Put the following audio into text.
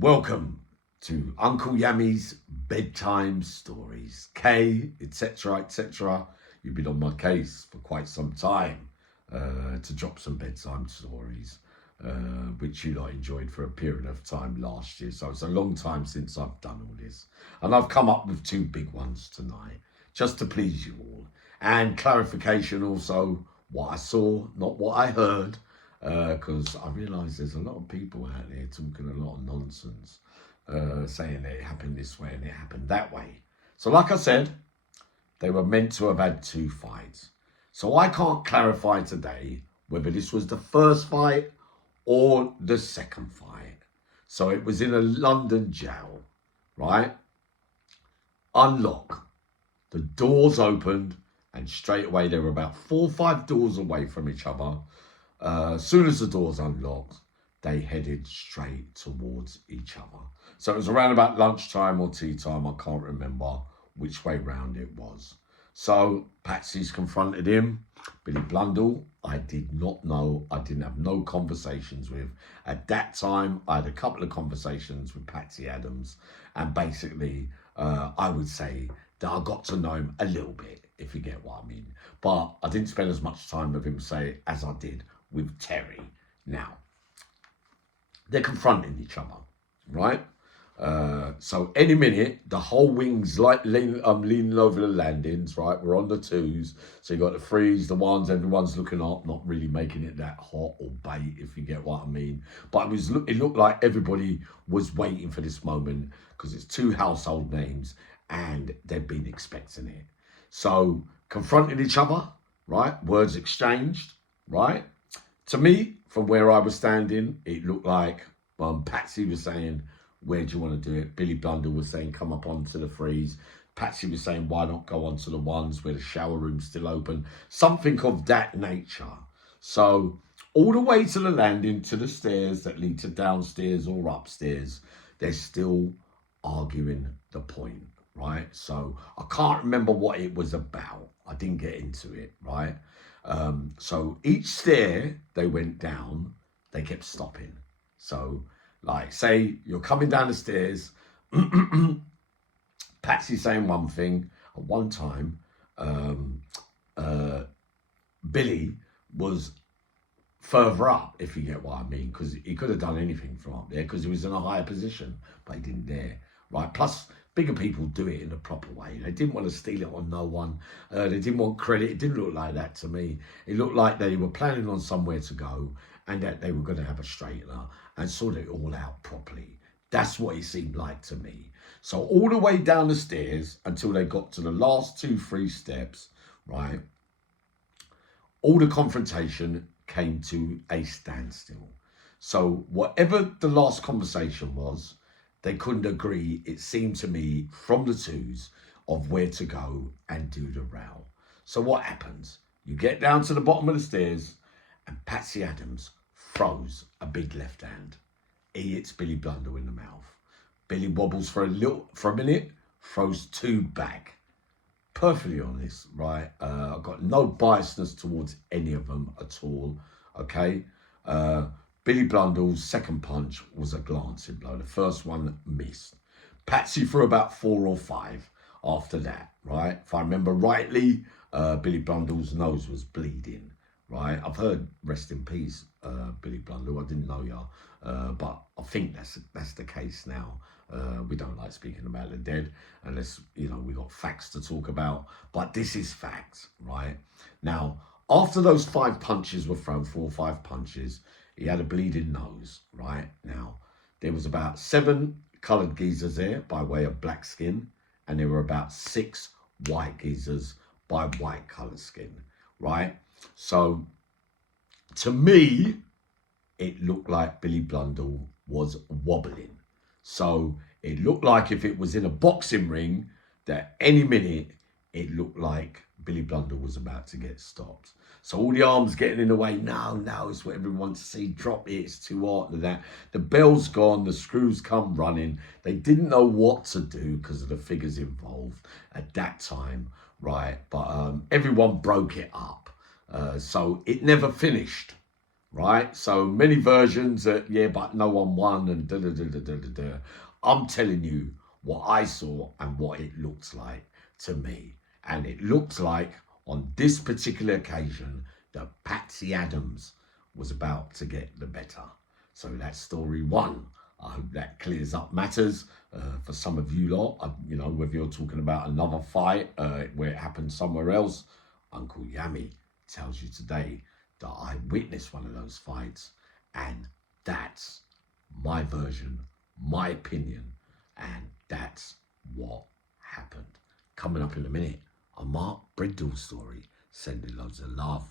Welcome to Uncle Yammy's bedtime stories. K, etc., etc. You've been on my case for quite some time to drop some bedtime stories, which you lot enjoyed for a period of time last year. So it's a long time since I've done all this. And I've come up with two big ones tonight, just to please you all. And clarification also, what I saw, not what I heard, because I realise there's a lot of people out there talking a lot of nonsense, saying that it happened this way and it happened that way. So like I said, they were meant to have had two fights. So I can't clarify today whether this was the first fight or the second fight. So it was in a London jail, right? Unlock. The doors opened and straight away they were about 4 or 5 doors away from each other. As soon as the doors unlocked, they headed straight towards each other. So it was around about lunchtime or tea time. I can't remember which way round it was. So Patsy's confronted him. Billy Blundell, I did not know. I didn't have no conversations with. At that time, I had a couple of conversations with Patsy Adams. And basically, I would say that I got to know him a little bit, if you get what I mean. But I didn't spend as much time with him, say, as I did with Terry. Now, they're confronting each other, right? So any minute, the whole wing's like leaning over the landings, right? We're on the twos. So you got the threes, the ones, everyone's looking up, not really making it that hot or bait, if you get what I mean. But it looked like everybody was waiting for this moment because it's two household names and they've been expecting it. So confronting each other, right? Words exchanged, right? To me, from where I was standing, it looked like Patsy was saying, where do you want to do it? Billy Blundell was saying, come up onto the threes. Patsy was saying, why not go onto the ones where the shower room's still open? Something of that nature. So all the way to the landing, to the stairs that lead to downstairs or upstairs, they're still arguing the point, right? So I can't remember what it was about. I didn't get into it, right? So each stair they went down, they kept stopping. So like, say you're coming down the stairs, Patsy saying one thing. At one time, Billy was further up, if you get what I mean, because he could have done anything from up there because he was in a higher position, but he didn't dare, right? Plus, bigger people do it in a proper way. They didn't want to steal it on no one. They didn't want credit. It didn't look like that to me. It looked like they were planning on somewhere to go and that they were going to have a straightener and sort it all out properly. That's what it seemed like to me. So all the way down the stairs until they got to the last 2-3 steps, right? All the confrontation came to a standstill. So whatever the last conversation was, they couldn't agree, it seemed to me, from the twos of where to go and do the row. So what happens? You get down to the bottom of the stairs and Patsy Adams throws a big left hand. He hits Billy Blundell in the mouth. Billy wobbles for a minute, throws 2 back. Perfectly honest, right? I've got no biasness towards any of them at all, okay? Billy Blundell's second punch was a glancing blow. The first one missed. Patsy threw about 4 or 5 after that, right? If I remember rightly, Billy Blundell's nose was bleeding, right? I've heard rest in peace, Billy Blundell. I didn't know ya, but I think that's the case now. We don't like speaking about the dead unless, you know, we got facts to talk about. But this is facts, right? Now, after those 5 punches were thrown, 4 or 5 punches, he had a bleeding nose, right? Now, there was about 7 coloured geezers there by way of black skin, and there were about 6 white geezers by white coloured skin, right? So, to me, it looked like Billy Blundell was wobbling. So, it looked like if it was in a boxing ring, that any minute, it looked like Billy Blundell was about to get stopped. So all the arms getting in the way. No, it's what everyone wants to see. Drop it. It's too hot and that. The bell's gone. The screws come running. They didn't know what to do because of the figures involved at that time, right? But everyone broke it up. So it never finished, right? So many versions that, yeah, but no one won and da da da da da da da. I'm telling you what I saw and what it looks like to me. And it looks like on this particular occasion that Patsy Adams was about to get the better. So that's story one. I hope that clears up matters for some of you lot. You know, whether you're talking about another fight where it happened somewhere else, Uncle Yami tells you today that I witnessed one of those fights, and that's my version, my opinion, and that's what happened. Coming up in a minute, a Mark Brindle story. Sending loads of love.